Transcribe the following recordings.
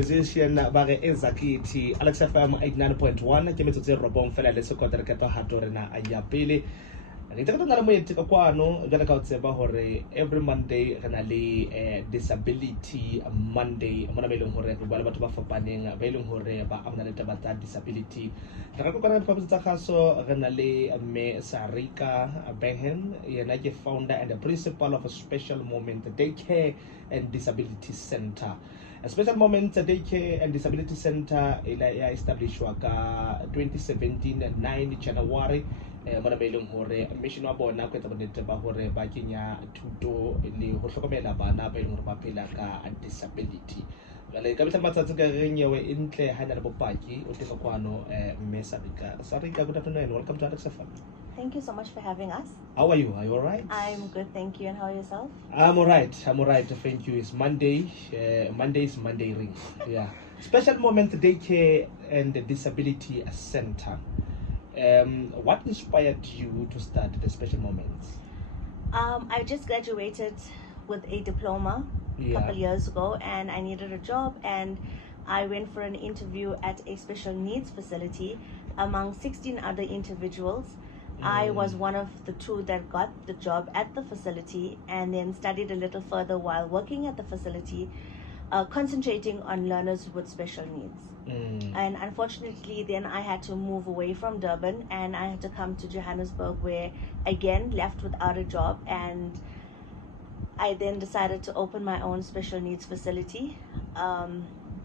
Musician ba re Ezakiti Alex FM 89.1 ke metsotso e robong fela le sekota re kepa hato rena a ya pele re tla tla mo yeteka kwano jana ka tseba hore every Monday re na le disability Monday mona ba ileng hore re bua le batho ba fapaneng ba ileng hore ba amana le taba tsa disability re ka kopana le phaposi tsa khaso re na le me Sarika Behen yena ke founder and the principal of a special moment daycare and disability center. A Special Moments Daycare and Disability Center ya establishwa ka 2017 9 January mona ba ileng hore mission wa bona go etsa bonnete ba hore ba kenya thuto le ho hlokomela bana ba ileng hore ba phela ka disability. Jale ka bitla matsatsi ka re nyewe intle ha na le bopaki o teka kwano mme Sarika, good afternoon and welcome to Alex FM. Thank you so much for having us. How are you? Are you all right? I'm good, thank you. And how are yourself? I'm all right. Thank you. It's Monday. Monday is Monday ring. Yeah. Special Moment Daycare and Disability Center. What inspired you to start the Special Moments? I just graduated with a diploma a couple years ago, and I needed a job, and I went for an interview at a special needs facility among 16 other individuals. I was one of the 2 that got the job at the facility, and then studied a little further while working at the facility, concentrating on learners with special needs. And unfortunately, then I had to move away from Durban, and I had to come to Johannesburg, where again left without a job, and I then decided to open my own special needs facility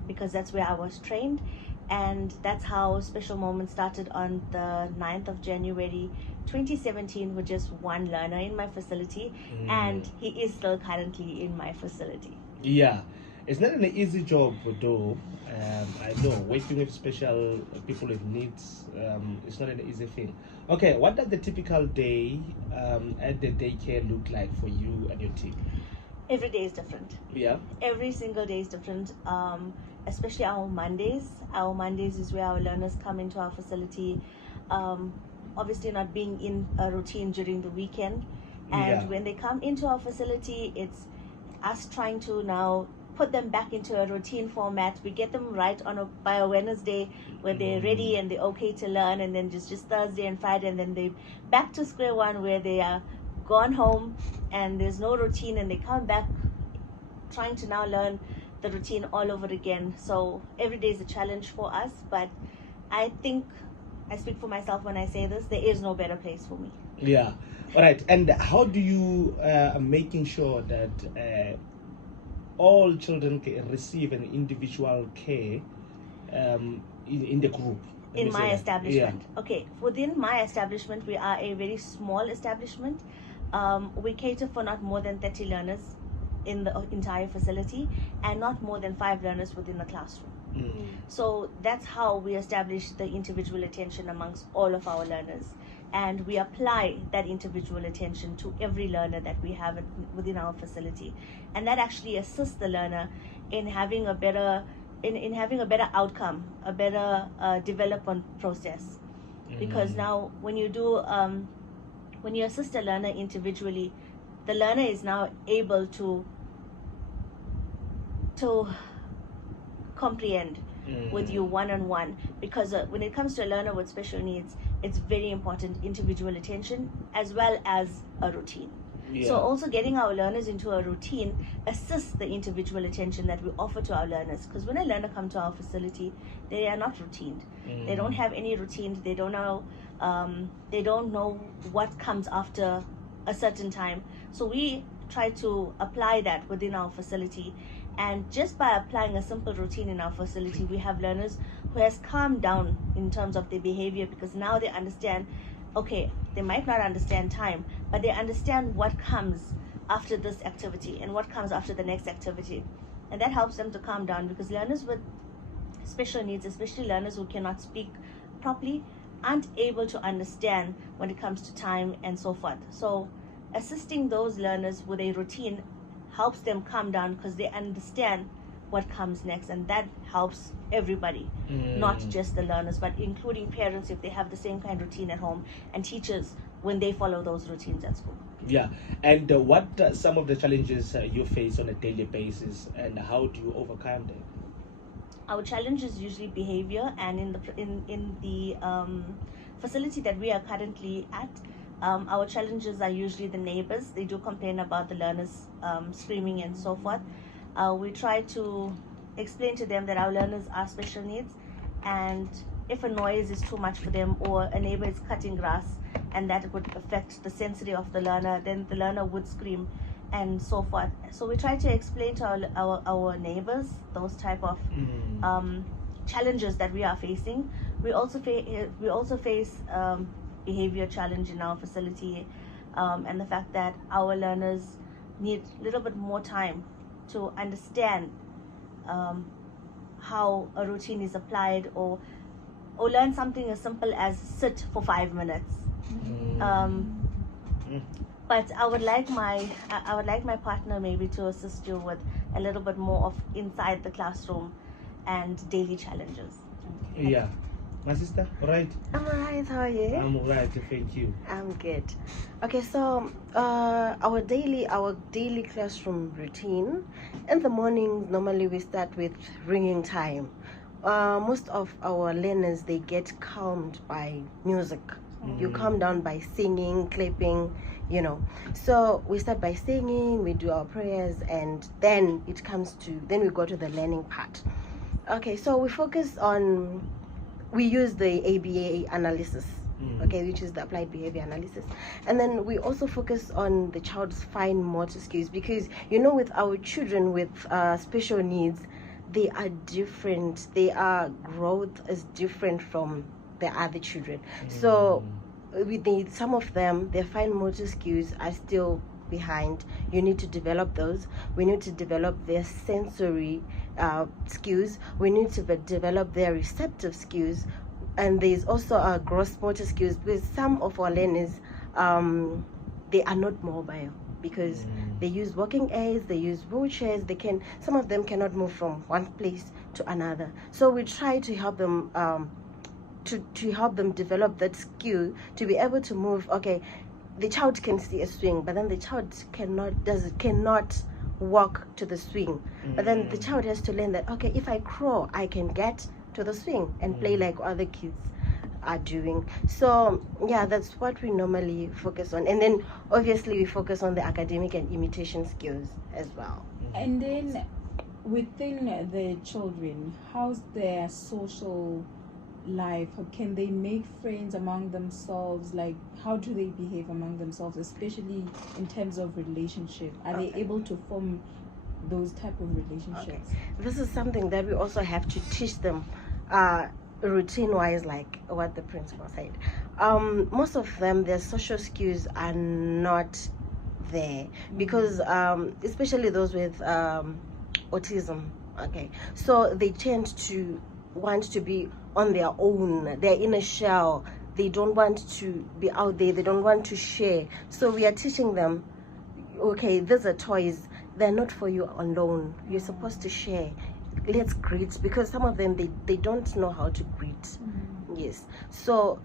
because that's where I was trained. And that's how Special Moments started on the 9th of January 2017 with just 1 learner in my facility, and he is still currently in my facility. Yeah, it's not an easy job though. I know working with special people with needs, it's not an easy thing. Okay, what does the typical day at the daycare look like for you and your team? Every day is different. Yeah. Every single day is different. Especially our Mondays. Our Mondays is where our learners come into our facility. Obviously not being in a routine during the weekend. And when they come into our facility, it's us trying to now put them back into a routine format. We get them right by a Wednesday where they're ready and they're okay to learn, and then just Thursday and Friday, and then they back to square one where they are gone home and there's no routine, and they come back trying to now learn the routine all over again. So every day is a challenge for us, but I think I speak for myself when I say this, there is no better place for me. Yeah. All right. And how do you making sure that all children can receive an individual care in the group? In my establishment. Okay, within my establishment, we are a very small establishment. We cater for not more than 30 learners in the entire facility, and not more than 5 learners within the classroom. So that's how we establish the individual attention amongst all of our learners, and we apply that individual attention to every learner that we have within our facility, and that actually assists the learner in having a better outcome, a better development process. Because now when you do when you assist a learner individually, the learner is now able to comprehend with you one-on-one, because when it comes to a learner with special needs, it's very important individual attention as well as a routine. So also getting our learners into a routine assists the individual attention that we offer to our learners, because when a learner comes to our facility, they are not routined. They don't have any routine. They don't know what comes after a certain time. So we try to apply that within our facility, and just by applying a simple routine in our facility, we have learners who has calmed down in terms of their behavior, because now they understand, okay, they might not understand time, but they understand what comes after this activity and what comes after the next activity, and that helps them to calm down, because learners with special needs, especially learners who cannot speak properly, aren't able to understand when it comes to time and so forth. So assisting those learners with a routine helps them calm down, because they understand what comes next, and that helps everybody, not just the learners, but including parents if they have the same kind of routine at home, and teachers when they follow those routines at school. Yeah, and what some of the challenges you face on a daily basis, and how do you overcome them? Our challenge is usually behavior, and in the facility that we are currently at, our challenges are usually the neighbors. They do complain about the learners screaming and so forth. We try to explain to them that our learners are special needs, and if a noise is too much for them, or a neighbor is cutting grass and that would affect the sensory of the learner, then the learner would scream and so forth. So we try to explain to our neighbors those type of challenges that we are facing. We also face behavior challenge in our facility, and the fact that our learners need a little bit more time to understand how a routine is applied, or learn something as simple as sit for 5 minutes. But I would like my partner maybe to assist you with a little bit more of inside the classroom and daily challenges. Yeah. My sister, all right? I'm alright, how are you? I'm all right, thank you. I'm good. Okay, so our daily classroom routine. In the morning, normally we start with ringing time. Most of our learners, they get calmed by music. You calm down by singing, clapping, you know. So we start by singing, we do our prayers, and then we go to the learning part. Okay, so we use the ABA analysis, okay, which is the applied behavior analysis. And then we also focus on the child's fine motor skills, because, you know, with our children with special needs, they are different. Their growth is different from the other children. So some of them, their fine motor skills are still behind. You need to develop those. We need to develop their sensory skills. We need to develop their receptive skills. And there's also gross motor skills, because some of our learners, they are not mobile, because they use walking aids, they use wheelchairs. Some of them cannot move from one place to another. So we try to help them to help them develop that skill to be able to move. Okay, the child can see a swing, but then the child cannot walk to the swing. But then the child has to learn that, okay, if I crawl, I can get to the swing and play like other kids are doing. So yeah, that's what we normally focus on. And then obviously we focus on the academic and imitation skills as well. And then within the children, how's their social life? Can they make friends among themselves? Like, how do they behave among themselves, especially in terms of relationship? Are they able to form those type of relationships? Okay. This is something that we also have to teach them routine wise, like what the principal said. Most of them, their social skills are not there, because especially those with autism, okay, so they tend to want to be on their own. They're in a shell. They don't want to be out there. They don't want to share. So we are teaching them, okay, these are toys. They're not for you alone. You're supposed to share. Let's greet, because some of them, they don't know how to greet. Yes. So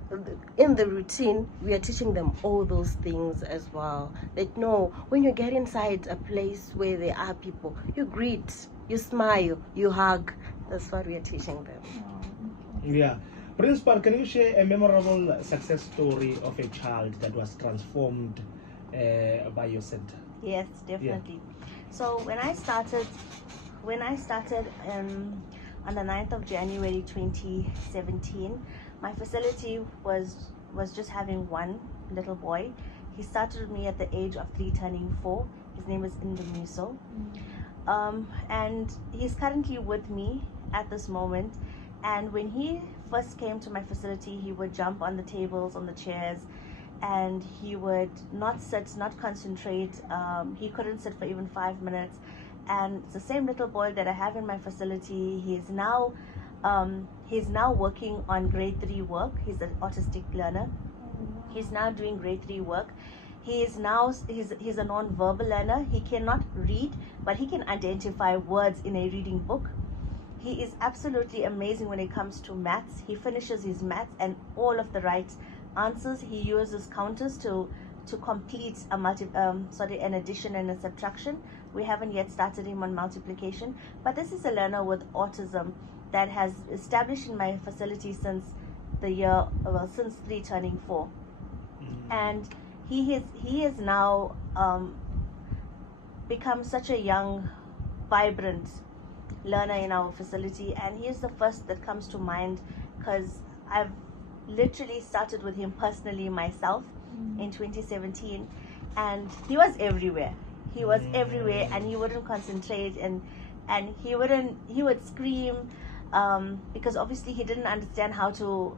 in the routine, we are teaching them all those things as well. They know when you get inside a place where there are people, you greet, you smile, you hug. That's what we are teaching them. Yeah. Principal, can you share a memorable success story of a child that was transformed by your center? Yes, definitely. Yeah. So when I started on the 9th of January 2017, my facility was just having one little boy. He started with me at the age of 3, turning 4. His name is Indomiso. And he's currently with me at this moment. And when he first came to my facility, he would jump on the tables, on the chairs, and he would not sit, not concentrate. He couldn't sit for even 5 minutes. And it's the same little boy that I have in my facility. He's now working on grade 3 work. He's an autistic learner. He's now doing grade 3 work. He's a non-verbal learner. He cannot read, but he can identify words in a reading book. He is absolutely amazing when it comes to maths. He finishes his maths and all of the right answers. He uses counters to complete an addition and a subtraction. We haven't yet started him on multiplication, but this is a learner with autism, that has established in my facility since since 3 turning 4. And he is now become such a young, vibrant learner in our facility, and he is the first that comes to mind because I've literally started with him personally myself in 2017, and he was everywhere. He was everywhere, and he wouldn't concentrate, and he would scream because obviously he didn't understand how to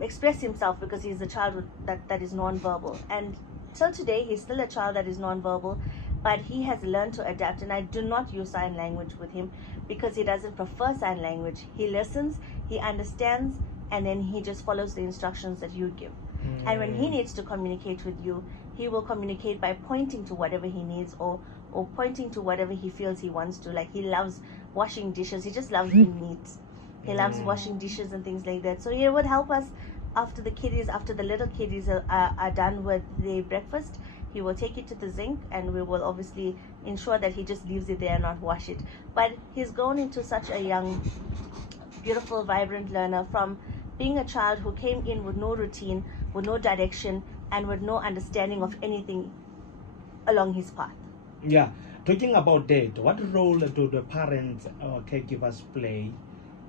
express himself, because he's a child that is non-verbal, and till today he's still a child that is non-verbal, but he has learned to adapt. And I do not use sign language with him because he doesn't prefer sign language. He listens, he understands, and then he just follows the instructions that you give. And when he needs to communicate with you, he will communicate by pointing to whatever he needs, or pointing to whatever he feels he wants to. Like, he loves washing dishes. He just loves being neat. He loves washing dishes and things like that. So he would help us after the little kiddies are done with their breakfast. He will take it to the zinc, and we will obviously ensure that he just leaves it there and not wash it. But he's grown into such a young, beautiful, vibrant learner, from being a child who came in with no routine, with no direction, and with no understanding of anything along his path. Yeah. Talking about that, what role do the parents or caregivers play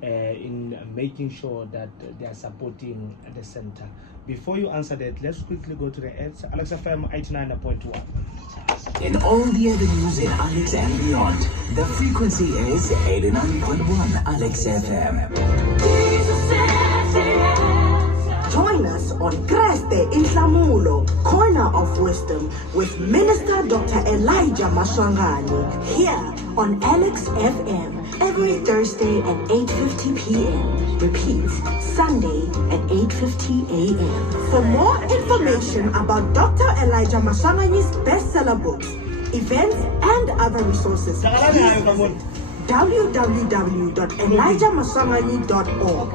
in making sure that they are supporting the center? Before you answer that, let's quickly go to the ads. Alex FM 89.1. In all the avenues in Alex and beyond, the frequency is 89.1 Alex FM. Join us on Kreste Inhlamulo, Corner of Wisdom, with Minister Dr. Elijah Maswangani, here on Alex FM, every Thursday at 8:50 p.m. Repeat, Sunday at 8:50 a.m. For more information about Dr. Elijah Maswangani's bestseller books, events, and other resources, please visit www.elijahmaswangani.org.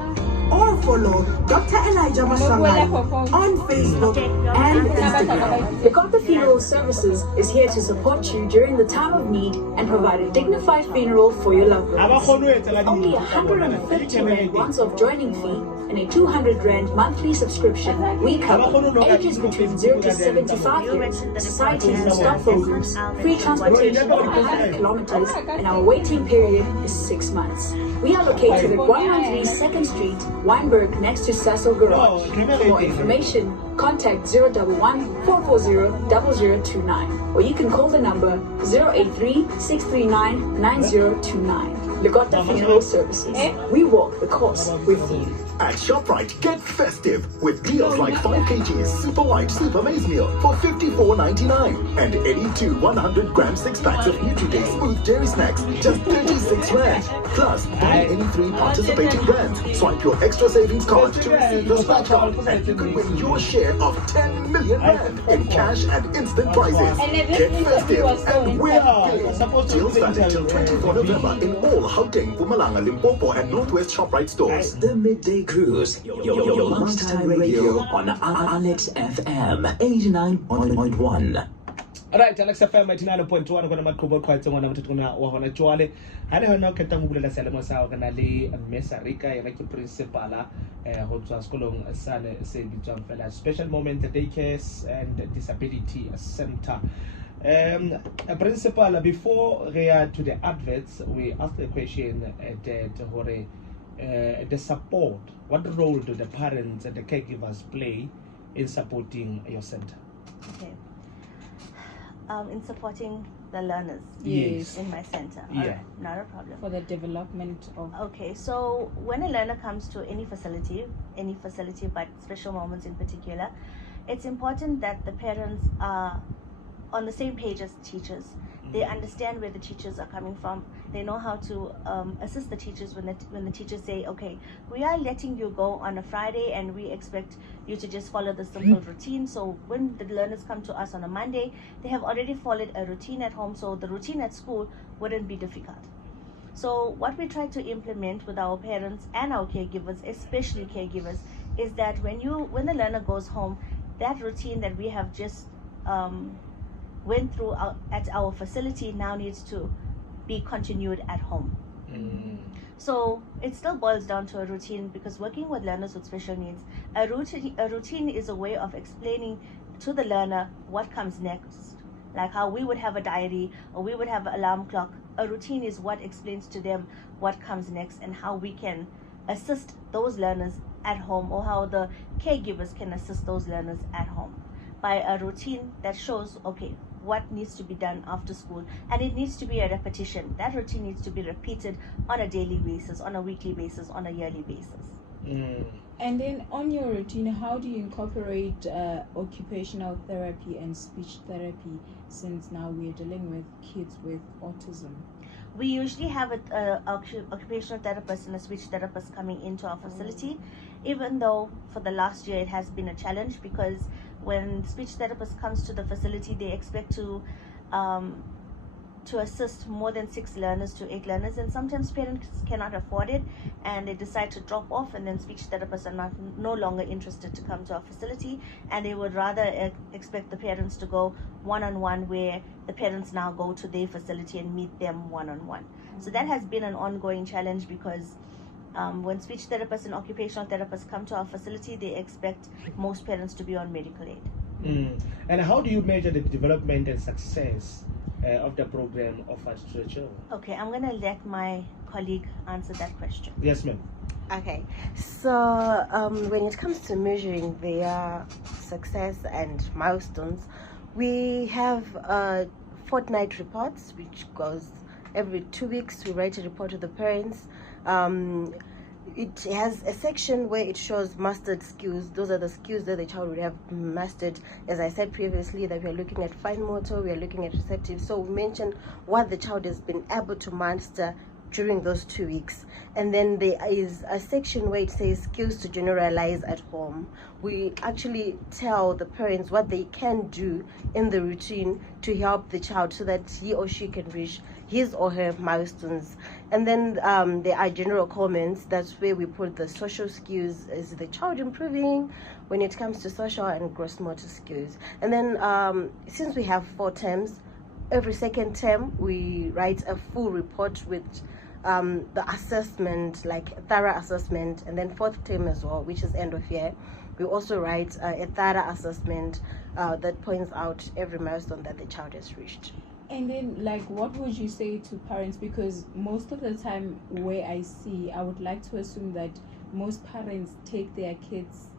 or follow Dr. Elijah Maswangani on Facebook and Instagram. Lekotta Funeral Services is here to support you during the time of need and provide a dignified funeral for your loved ones. Only 150 Rand once-off joining fee and a 200 Rand monthly subscription. We cover ages between 0 to 75 years, societies and staff programs, free transportation of 100 kilometers, and our waiting period is 6 months. We are located at 113 2nd Street, Weinberg, next to Cecil Garage. For more information, contact 011-440-0029, or you can call the number 083-639-9029. Lekotta Funeral Services. We walk the course with you. At ShopRite, get festive with deals like 5 kg Super White Super Maize Meal for $54.99 and any 2 100-gram 6-packs of Nutri-Day Smooth Dairy Snacks, just 36 Rand. Plus, buy any 3 participating brands, swipe your extra savings card to receive the scratch card, and you can win your share of 10 million Rand in cash and instant prizes. Get festive and win big. Deals valid till 24 November in all Gauteng, Mpumalanga, Limpopo, and Northwest ShopRite stores. The Midday Cruise, your lunchtime radio on Alex FM 89.1. Alright, Alex FM 89.1 kona matkubo kwa tengwa na mtutuna wa hona chwale. Hane hona kenta mubule salemo sawa kana li Mesarika ya principala hotwa skolong sane se bitwang fela Special Moment Daycare and Disability Center. Principal, before we are to the adverts, we asked the question the support. What role do the parents and the caregivers play in supporting your center? Okay. In supporting the learners Yes. in my center. Yeah. Alright, not a problem. For the development of... Okay, so when a learner comes to any facility, but Special Moments in particular, it's important that the parents are on the same page as the teachers. They understand where the teachers are coming from. They know how to assist the teachers when the teachers say, okay, we are letting you go on a Friday and we expect you to just follow the simple routine. So when the learners come to us on a Monday, they have already followed a routine at home, so the routine at school wouldn't be difficult. So what we try to implement with our parents and our caregivers, especially caregivers, is that when the learner goes home, that routine that we have just went through at our facility now needs to be continued at home. So it still boils down to a routine, because working with learners with special needs, a routine is a way of explaining to the learner what comes next. Like how we would have a diary or we would have an alarm clock. A routine is what explains to them what comes next and how we can assist those learners at home, or how the caregivers can assist those learners at home by a routine that shows, okay, what needs to be done after school, and it needs to be a repetition. That routine needs to be repeated on a daily basis, on a weekly basis, on a yearly basis. And then on your routine, how do you incorporate occupational therapy and speech therapy, since now we're dealing with kids with autism? We usually have an occupational therapist and a speech therapist coming into our facility, even though for the last year it has been a challenge, because when speech therapist comes to the facility, they expect to assist more than 6 learners to 8 learners, and sometimes parents cannot afford it and they decide to drop off, and then speech therapists are no longer interested to come to our facility, and they would rather expect the parents to go one-on-one, where the parents now go to their facility and meet them one-on-one. So that has been an ongoing challenge, because when speech therapists and occupational therapists come to our facility, they expect most parents to be on medical aid. And how do you measure the development and success of the program offered to the children? Okay, I'm going to let my colleague answer that question. Yes, ma'am. Okay, so when it comes to measuring their success and milestones, we have fortnight reports, which goes every 2 weeks. We write a report to the parents. It has a section where it shows mastered skills. Those are the skills that the child would have mastered. As I said previously, that we are looking at fine motor, we are looking at receptive. So we mentioned what the child has been able to master during those 2 weeks. And then there is a section where it says skills to generalize at home. We actually tell the parents what they can do in the routine to help the child so that he or she can reach his or her milestones. And then there are general comments. That's where we put the social skills. Is the child improving when it comes to social and gross motor skills? And then since we have 4 terms, every second term we write a full report with the assessment, like a thorough assessment. And then 4th term as well, which is end of year, we also write a thorough assessment that points out every milestone that the child has reached. And then, like, what would you say to parents? Because most of the time where I see, I would like to assume that most parents take their kids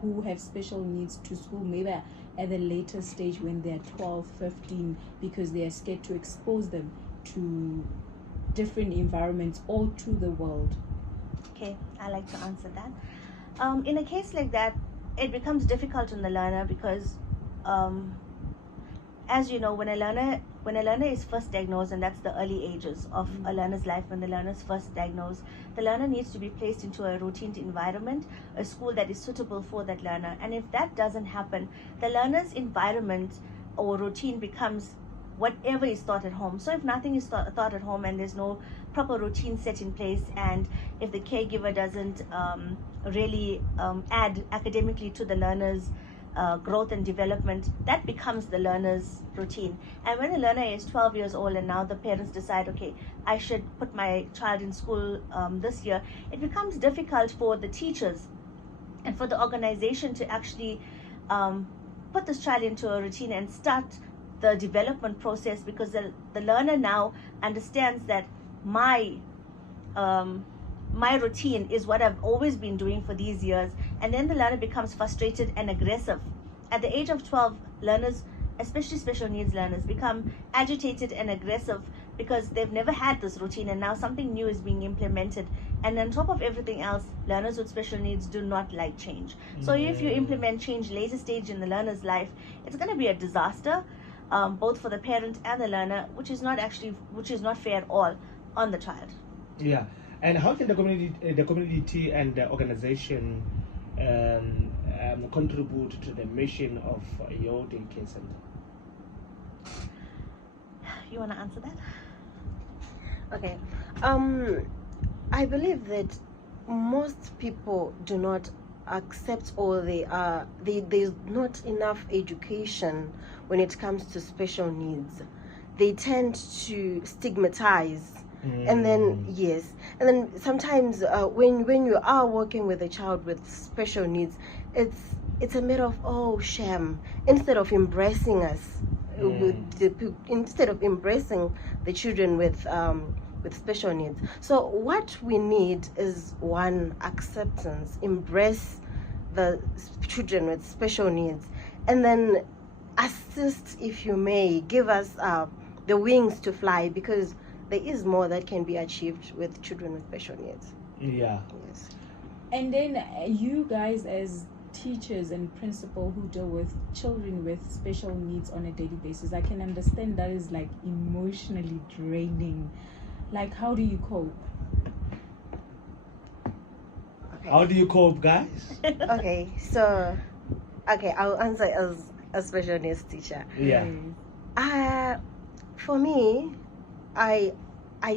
who have special needs to school maybe at the later stage when they're 12, 15, because they are scared to expose them to different environments or to the world. Okay, I like to answer that. In a case like that, it becomes difficult on the learner, because as you know, when a learner is first diagnosed, and that's the early ages of a learner's life, when the learner is first diagnosed, the learner needs to be placed into a routine environment, a school that is suitable for that learner. And if that doesn't happen, the learner's environment or routine becomes whatever is taught at home. So if nothing is taught at home and there's no proper routine set in place, and if the caregiver doesn't really add academically to the learner's growth and development, that becomes the learner's routine. And when the learner is 12 years old and now the parents decide, okay, I should put my child in school this year, it becomes difficult for the teachers and for the organization to actually put this child into a routine and start the development process, because the learner now understands that my routine is what I've always been doing for these years. And then the learner becomes frustrated and aggressive. At the age of 12, learners, especially special needs learners, become agitated and aggressive because they've never had this routine, and now something new is being implemented. And on top of everything else, learners with special needs do not like change. So if you implement change later stage in the learner's life, it's going to be a disaster, both for the parent and the learner, which is not fair at all on the child. Yeah. And how can the community and the organization contribute to the mission of your daycare center? You want to answer that? Okay. I believe that most people do not accept, or there's not enough education when it comes to special needs. they tend to stigmatize. And then and then sometimes when you are working with a child with special needs, it's a matter of shame instead of embracing us, instead of embracing the children with special needs. So what we need is one, acceptance, embrace the children with special needs, and then assist if you may, give us the wings to fly, because there is more that can be achieved with children with special needs. Yeah. Yes. And then you guys as teachers and principal who deal with children with special needs on a daily basis, I can understand that is like emotionally draining. Like, how do you cope? Okay. How do you cope, guys? Okay, so I'll answer as a special needs teacher. Yeah. For me, I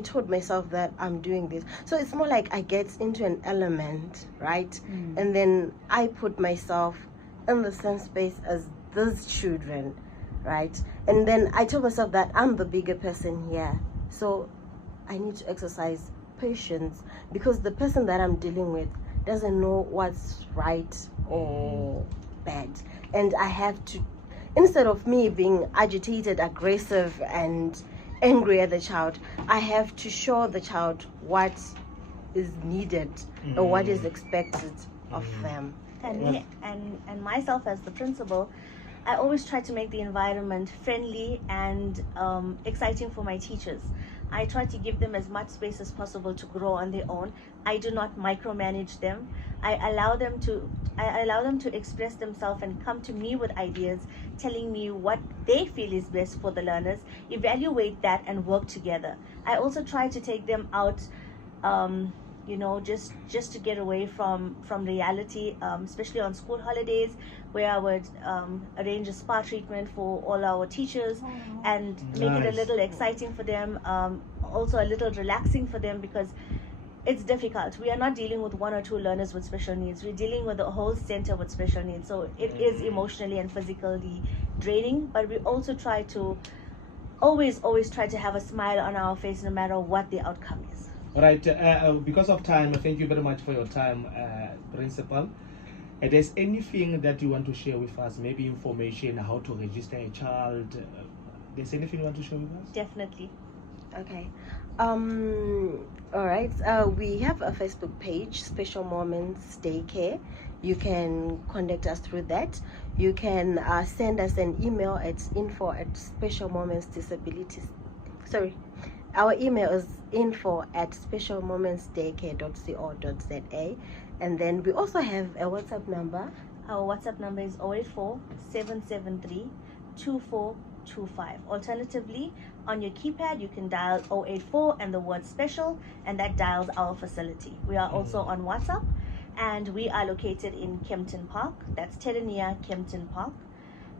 told myself that I'm doing this. So it's more like I get into an element, right? And then I put myself in the same space as those children, right? And then I told myself that I'm the bigger person here. So I need to exercise patience, because the person that I'm dealing with doesn't know what's right or bad. And I have to, instead of me being agitated, aggressive, and angry at the child, I have to show the child what is needed or what is expected of them. And me and myself as the principal, I always try to make the environment friendly and exciting for my teachers. I try to give them as much space as possible to grow on their own. I do not micromanage them. I allow them to express themselves and come to me with ideas, telling me what they feel is best for the learners, evaluate that and work together. I also try to take them out, just to get away from reality, especially on school holidays, where I would arrange a spa treatment for all our teachers and make it a little exciting for them, also a little relaxing for them, because it's difficult. We are not dealing with one or two learners with special needs. We're dealing with the whole center with special needs. So it is emotionally and physically draining, but we also try to always try to have a smile on our face no matter what the outcome is. All right, because of time, thank you very much for your time, Principal. If there's anything that you want to share with us, maybe information, how to register a child, there's anything you want to share with us? Definitely. Okay. All right. We have a Facebook page, Special Moments Daycare. You can contact us through that. You can send us an email at info@specialmomentsdisabilities. Sorry. Our email is info@specialmomentsdaycare.co.za. And then we also have a WhatsApp number. Our WhatsApp number is 084-773-2425. Alternatively, on your keypad, you can dial 084 and the word special, and that dials our facility. We are also on WhatsApp, and we are located in Kempton Park. That's Terania Kempton Park.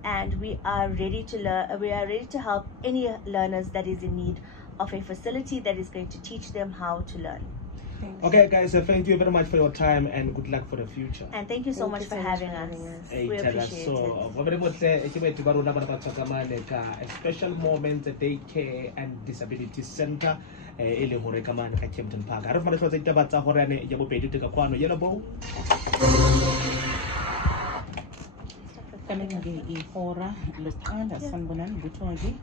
And we are ready to learn. We are ready to help any learners that is in need of a facility that is going to teach them how to learn. Okay, guys, thank you very much for your time and good luck for the future. And thank you so much for having us. We appreciate it. A Special Moments Daycare and Disability Center ele hore ka mane ka Kempton Park. A re fana tshwatsa ditaba tsa hore ane ya bobedi teka kwano yena bo kami ngi ihora lokuqala sanibonani ukuthi